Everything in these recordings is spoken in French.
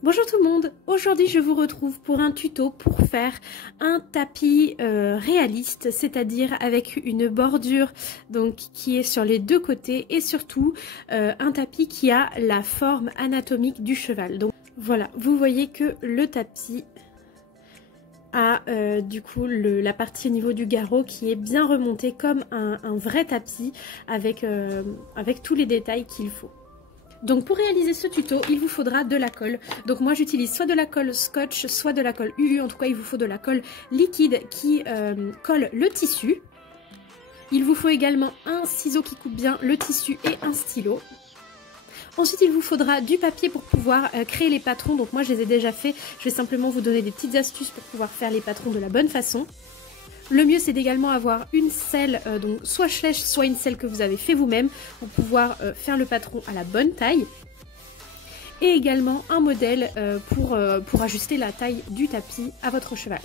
Bonjour tout le monde, aujourd'hui je vous retrouve pour un tuto pour faire un tapis réaliste, c'est-à-dire avec une bordure donc qui est sur les deux côtés et surtout un tapis qui a la forme anatomique du cheval. Donc voilà, vous voyez que le tapis a du coup la partie au niveau du garrot qui est bien remontée comme un vrai tapis avec tous les détails qu'il faut. Donc pour réaliser ce tuto, il vous faudra de la colle. Donc moi j'utilise soit de la colle scotch, soit de la colle UU. En tout cas, il vous faut de la colle liquide qui colle le tissu. Il vous faut également un ciseau qui coupe bien le tissu et un stylo. Ensuite, il vous faudra du papier pour pouvoir créer les patrons. Donc moi je les ai déjà faits. Je vais simplement vous donner des petites astuces pour pouvoir faire les patrons de la bonne façon. Le mieux c'est d'également avoir une selle, donc soit Schleich, soit une selle que vous avez fait vous-même pour pouvoir faire le patron à la bonne taille. Et également un modèle pour ajuster la taille du tapis à votre cheval.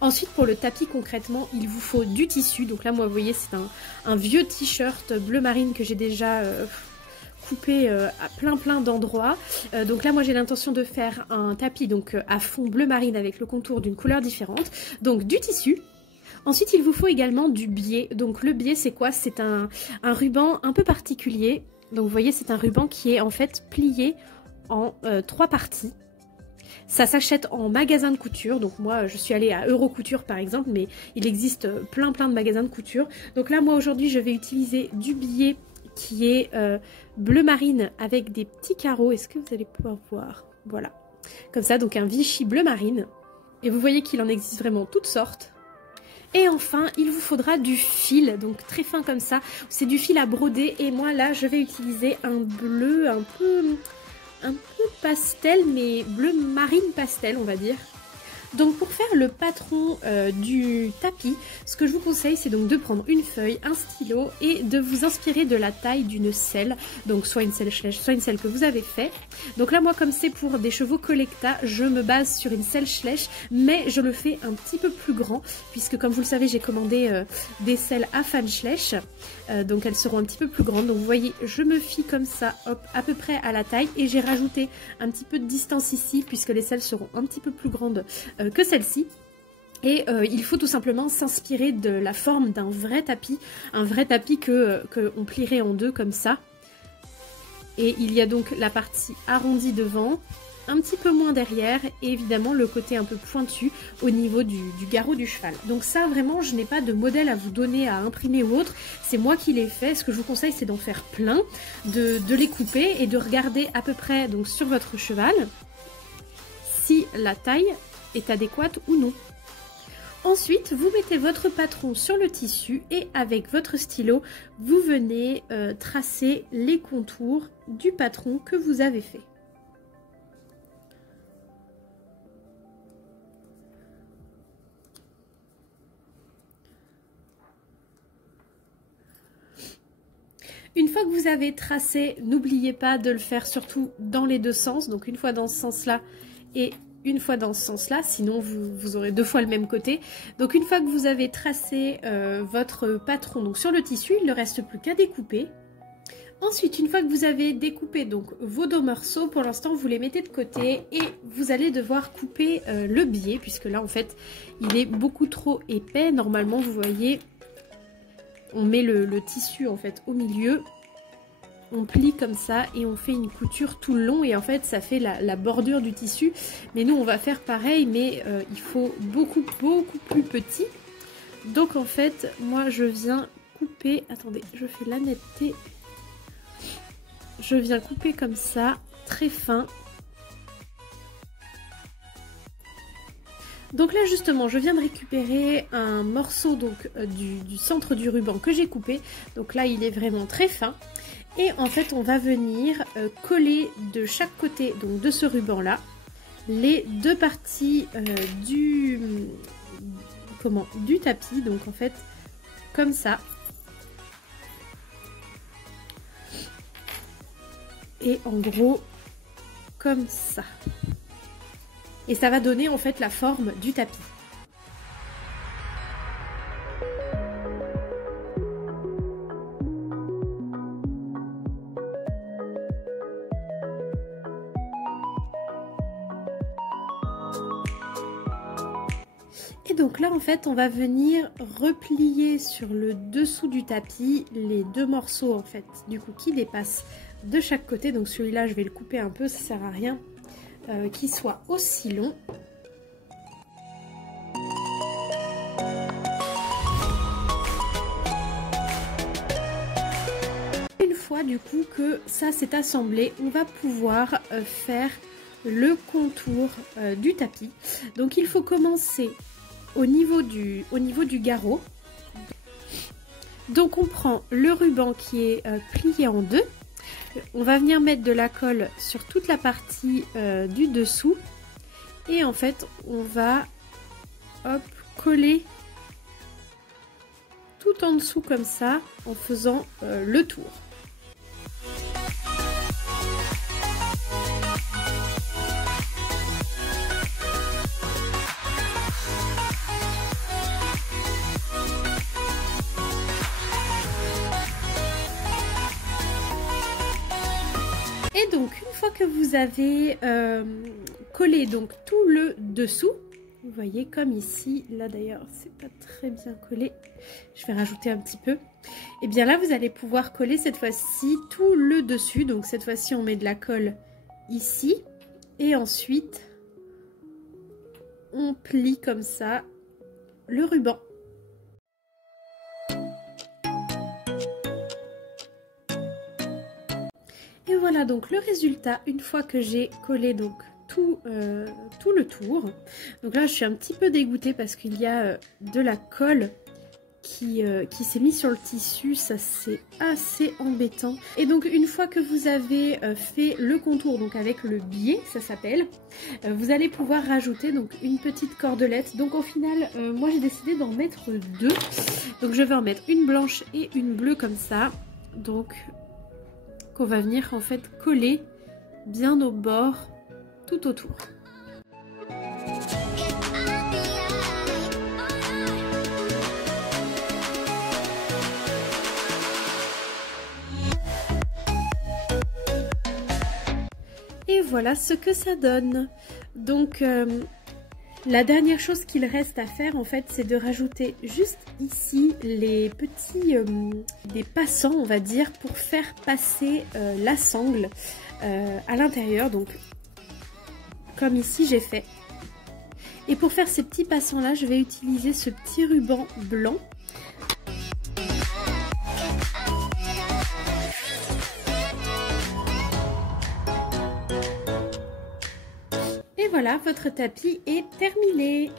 Ensuite pour le tapis concrètement il vous faut du tissu. Donc là moi vous voyez c'est un vieux t-shirt bleu marine que j'ai déjà coupé à plein d'endroits. Donc là moi j'ai l'intention de faire un tapis donc à fond bleu marine avec le contour d'une couleur différente. Donc du tissu. Ensuite, il vous faut également du biais. Donc le biais, c'est quoi? C'est un ruban un peu particulier. Donc vous voyez, c'est un ruban qui est en fait plié en 3 parties. Ça s'achète en magasin de couture. Donc moi, je suis allée à Eurocouture par exemple, mais il existe plein de magasins de couture. Donc là, moi aujourd'hui, je vais utiliser du biais qui est bleu marine avec des petits carreaux. Est-ce que vous allez pouvoir voir? Voilà. Comme ça, donc un Vichy bleu marine. Et vous voyez qu'il en existe vraiment toutes sortes. Et enfin, il vous faudra du fil, donc très fin comme ça. C'est du fil à broder et moi là, je vais utiliser un bleu un peu pastel, mais bleu marine pastel, on va dire. Donc pour faire le patron du tapis, ce que je vous conseille c'est donc de prendre une feuille, un stylo et de vous inspirer de la taille d'une selle. Donc soit une selle Schleich, soit une selle que vous avez fait. Donc là moi comme c'est pour des chevaux collecta, je me base sur une selle Schleich, mais je le fais un petit peu plus grand puisque comme vous le savez j'ai commandé des selles à Fan Schleich. Donc elles seront un petit peu plus grandes. Donc vous voyez je me fie comme ça hop, à peu près à la taille et j'ai rajouté un petit peu de distance ici puisque les selles seront un petit peu plus grandes que celle-ci. Et il faut tout simplement s'inspirer de la forme d'un vrai tapis, un vrai tapis que on plierait en deux comme ça. Et il y a donc la partie arrondie devant, un petit peu moins derrière et évidemment le côté un peu pointu au niveau du garrot du cheval. Donc ça vraiment je n'ai pas de modèle à vous donner à imprimer ou autre, c'est moi qui l'ai fait. Ce que je vous conseille c'est d'en faire plein, de les couper et de regarder à peu près donc sur votre cheval si la taille est adéquate ou non. Ensuite, vous mettez votre patron sur le tissu et avec votre stylo, vous venez tracer les contours du patron que vous avez fait. Une fois que vous avez tracé, n'oubliez pas de le faire surtout dans les deux sens, donc une fois dans ce sens-là et une fois dans ce sens-là, sinon vous aurez deux fois le même côté. Donc une fois que vous avez tracé votre patron donc sur le tissu, il ne reste plus qu'à découper. Ensuite, une fois que vous avez découpé donc vos deux morceaux, pour l'instant vous les mettez de côté et vous allez devoir couper le biais, puisque là en fait il est beaucoup trop épais. Normalement vous voyez, on met le tissu en fait au milieu. On plie comme ça et on fait une couture tout le long et en fait ça fait la bordure du tissu. Mais nous on va faire pareil mais il faut beaucoup plus petit. Donc en fait moi je viens couper, attendez je fais la netteté. Je viens couper comme ça, très fin. Donc là justement je viens de récupérer un morceau donc du centre du ruban que j'ai coupé. Donc là il est vraiment très fin. Et en fait on va venir coller de chaque côté donc de ce ruban là les deux parties du tapis, donc en fait comme ça. Et en gros comme ça. Et ça va donner en fait la forme du tapis. Et donc là en fait on va venir replier sur le dessous du tapis les deux morceaux en fait du coup qui dépassent de chaque côté. Donc celui-là je vais le couper un peu, ça sert à rien qu'il soit aussi long. Une fois du coup que ça s'est assemblé, on va pouvoir faire le contour du tapis. Donc il faut commencer au niveau du garrot. Donc on prend le ruban qui est plié en deux. On va venir mettre de la colle sur toute la partie du dessous. Et en fait on va hop, coller tout en dessous comme ça en faisant le tour. Et donc une fois que vous avez collé donc tout le dessous, vous voyez comme ici, là d'ailleurs c'est pas très bien collé, je vais rajouter un petit peu. Et bien là vous allez pouvoir coller cette fois-ci tout le dessus. Donc cette fois-ci on met de la colle ici et ensuite on plie comme ça le ruban. Et voilà donc le résultat une fois que j'ai collé donc tout le tour. Donc là je suis un petit peu dégoûtée parce qu'il y a de la colle qui s'est mise sur le tissu, ça c'est assez embêtant. Et donc une fois que vous avez fait le contour donc avec le biais ça s'appelle, vous allez pouvoir rajouter donc une petite cordelette. Donc au final moi j'ai décidé d'en mettre deux. Donc je vais en mettre une blanche et une bleue comme ça. Donc qu'on va venir en fait coller bien au bord tout autour. Et voilà ce que ça donne. Donc la dernière chose qu'il reste à faire en fait c'est de rajouter juste ici les petits des passants on va dire pour faire passer la sangle à l'intérieur, donc comme ici j'ai fait. Et pour faire ces petits passants là je vais utiliser ce petit ruban blanc. Et voilà, votre tapis est terminé.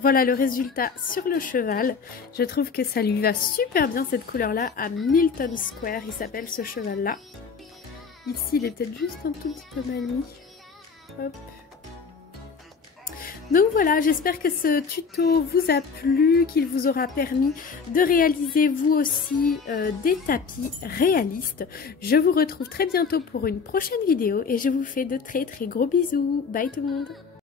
Voilà le résultat sur le cheval. Je trouve que ça lui va super bien cette couleur là à Milton Square, il s'appelle ce cheval là. Ici il est peut-être juste un tout petit peu mal mis. Hop. Donc voilà, j'espère que ce tuto vous a plu, qu'il vous aura permis de réaliser vous aussi des tapis réalistes. Je vous retrouve très bientôt pour une prochaine vidéo et je vous fais de très gros bisous. Bye tout le monde!